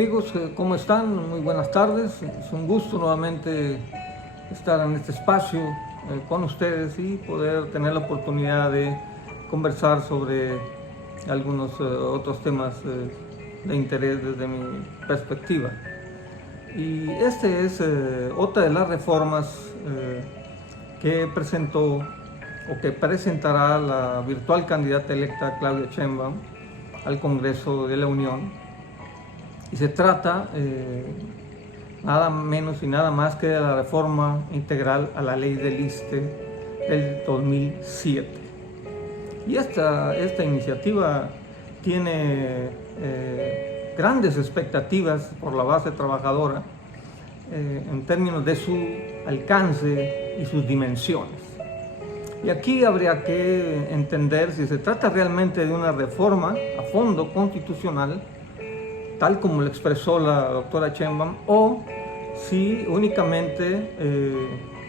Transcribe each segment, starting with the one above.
Amigos, ¿cómo están? Muy buenas tardes. Es un gusto nuevamente estar en este espacio con ustedes y poder tener la oportunidad de conversar sobre algunos otros temas de interés desde mi perspectiva. Y este es otra de las reformas que presentó o que presentará la virtual candidata electa Claudia Sheinbaum al Congreso de la Unión. Y se trata nada menos y nada más que de la reforma integral a la ley del ISSSTE del 2007. Y esta iniciativa tiene grandes expectativas por la base trabajadora en términos de su alcance y sus dimensiones. Y aquí habría que entender si se trata realmente de una reforma a fondo constitucional, tal como lo expresó la doctora Sheinbaum, o si únicamente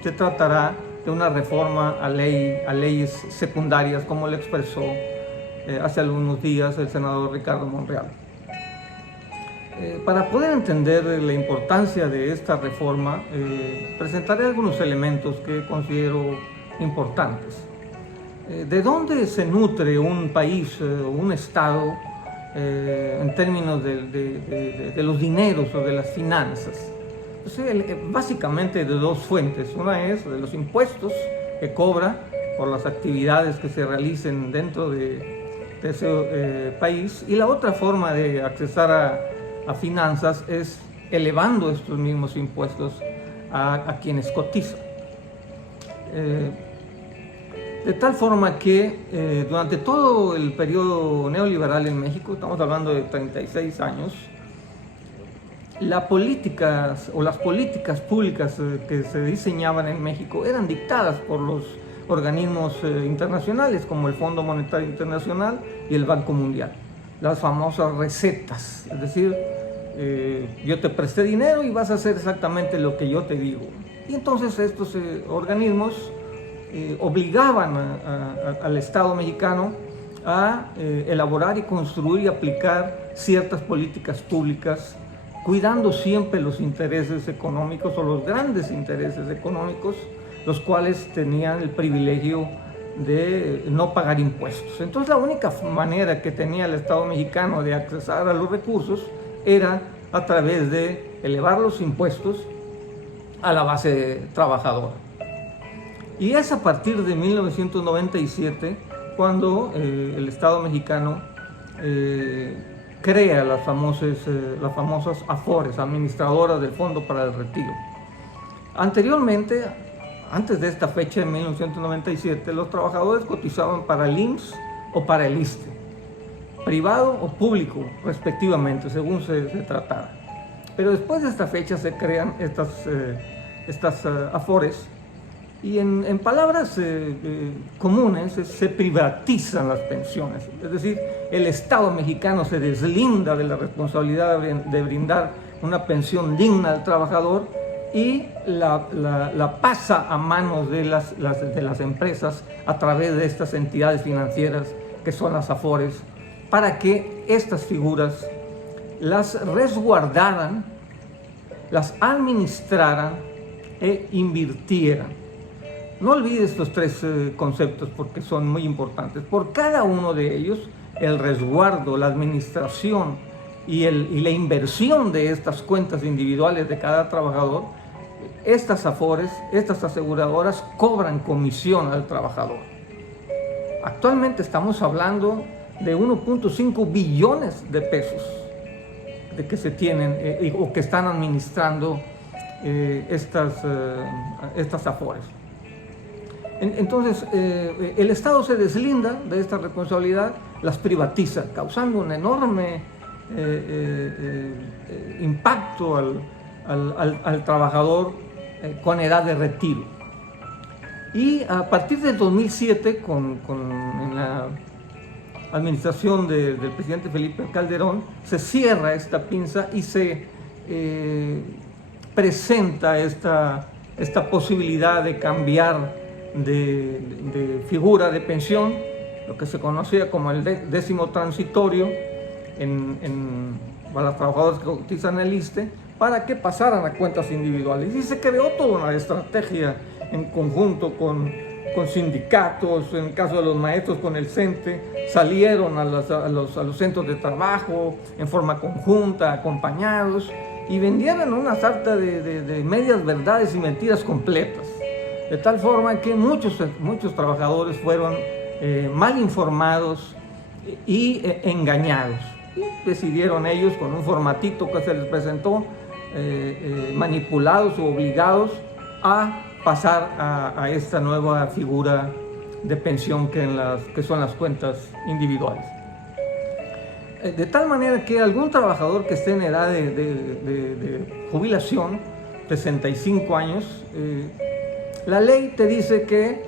se tratará de una reforma a leyes secundarias, como lo expresó hace algunos días el senador Ricardo Monreal. Para poder entender la importancia de esta reforma, presentaré algunos elementos que considero importantes. ¿De dónde se nutre un país, un Estado, en términos de los dineros o de las finanzas? Básicamente de dos fuentes. Una es de los impuestos que cobra por las actividades que se realicen dentro de ese país, y la otra forma de accesar a finanzas es elevando estos mismos impuestos a quienes cotizan. De tal forma que durante todo el periodo neoliberal en México, estamos hablando de 36 años, las políticas públicas que se diseñaban en México eran dictadas por los organismos internacionales como el Fondo Monetario Internacional y el Banco Mundial. Las famosas recetas, es decir, yo te presté dinero y vas a hacer exactamente lo que yo te digo. Y entonces estos organismos obligaban al Estado mexicano a elaborar y construir y aplicar ciertas políticas públicas, cuidando siempre los intereses económicos o los grandes intereses económicos, los cuales tenían el privilegio de no pagar impuestos. Entonces la única manera que tenía el Estado mexicano de accesar a los recursos era a través de elevar los impuestos a la base trabajadora. Y es a partir de 1997 cuando el Estado mexicano crea las famosas AFORES, administradoras del Fondo para el Retiro. Anteriormente, antes de esta fecha, en 1997, los trabajadores cotizaban para el IMSS o para el ISSSTE, privado o público, respectivamente, según se tratara. Pero después de esta fecha se crean estas AFORES, y en palabras comunes se privatizan las pensiones. Es decir, el Estado mexicano se deslinda de la responsabilidad de brindar una pensión digna al trabajador y la pasa a manos de las empresas a través de estas entidades financieras que son las AFORES, para que estas figuras las resguardaran, las administraran e invirtieran. No olvides estos tres conceptos porque son muy importantes. Por cada uno de ellos, el resguardo, la administración y la inversión de estas cuentas individuales de cada trabajador, estas AFORES, estas aseguradoras, cobran comisión al trabajador. Actualmente estamos hablando de 1.5 billones de pesos de que se tienen o que están administrando estas AFORES. Entonces, el Estado se deslinda de esta responsabilidad, las privatiza, causando un enorme impacto al trabajador con edad de retiro. Y a partir del 2007, en la administración del presidente Felipe Calderón, se cierra esta pinza y se presenta esta posibilidad de cambiar de figura de pensión, lo que se conocía como el décimo transitorio, para los trabajadores que cotizan en el ISSSTE, para que pasaran a cuentas individuales. Y se creó toda una estrategia en conjunto con sindicatos, en el caso de los maestros con el CENTE, salieron a los centros de trabajo en forma conjunta, acompañados, y vendieron una sarta de medias verdades y mentiras completas, de tal forma que muchos trabajadores fueron mal informados y engañados. Y decidieron ellos, con un formatito que se les presentó, manipulados o obligados a pasar a esta nueva figura de pensión que son las cuentas individuales. De tal manera que algún trabajador que esté en edad de jubilación, 65 años, la ley te dice que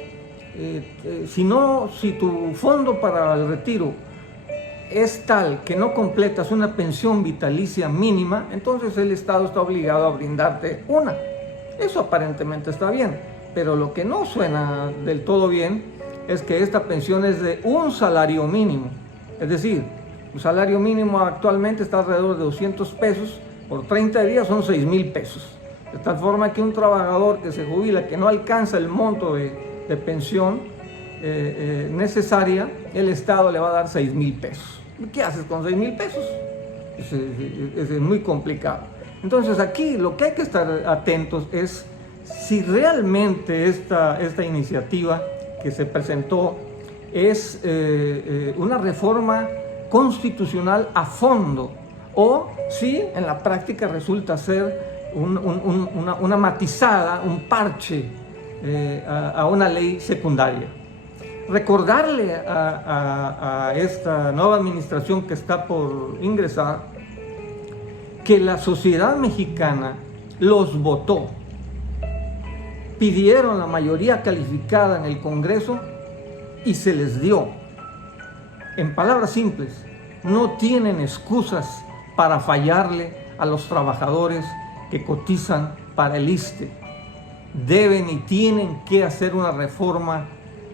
si tu fondo para el retiro es tal que no completas una pensión vitalicia mínima, entonces el Estado está obligado a brindarte una. Eso aparentemente está bien, pero lo que no suena del todo bien es que esta pensión es de un salario mínimo. Es decir, un salario mínimo actualmente está alrededor de 200 pesos, por 30 días son 6,000 pesos. De tal forma que un trabajador que se jubila, que no alcanza el monto de pensión necesaria, el Estado le va a dar 6,000 pesos. ¿Qué haces con 6,000 pesos? Es muy complicado. Entonces aquí lo que hay que estar atentos es si realmente esta iniciativa que se presentó es una reforma constitucional a fondo, o si en la práctica resulta ser una matizada, un parche a una ley secundaria. Recordarle a esta nueva administración que está por ingresar que la sociedad mexicana los votó, pidieron la mayoría calificada en el Congreso y se les dio. En palabras simples, no tienen excusas para fallarle a los trabajadores que cotizan para el ISSSTE. Deben y tienen que hacer una reforma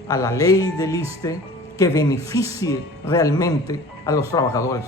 a la ley del ISSSTE que beneficie realmente a los trabajadores.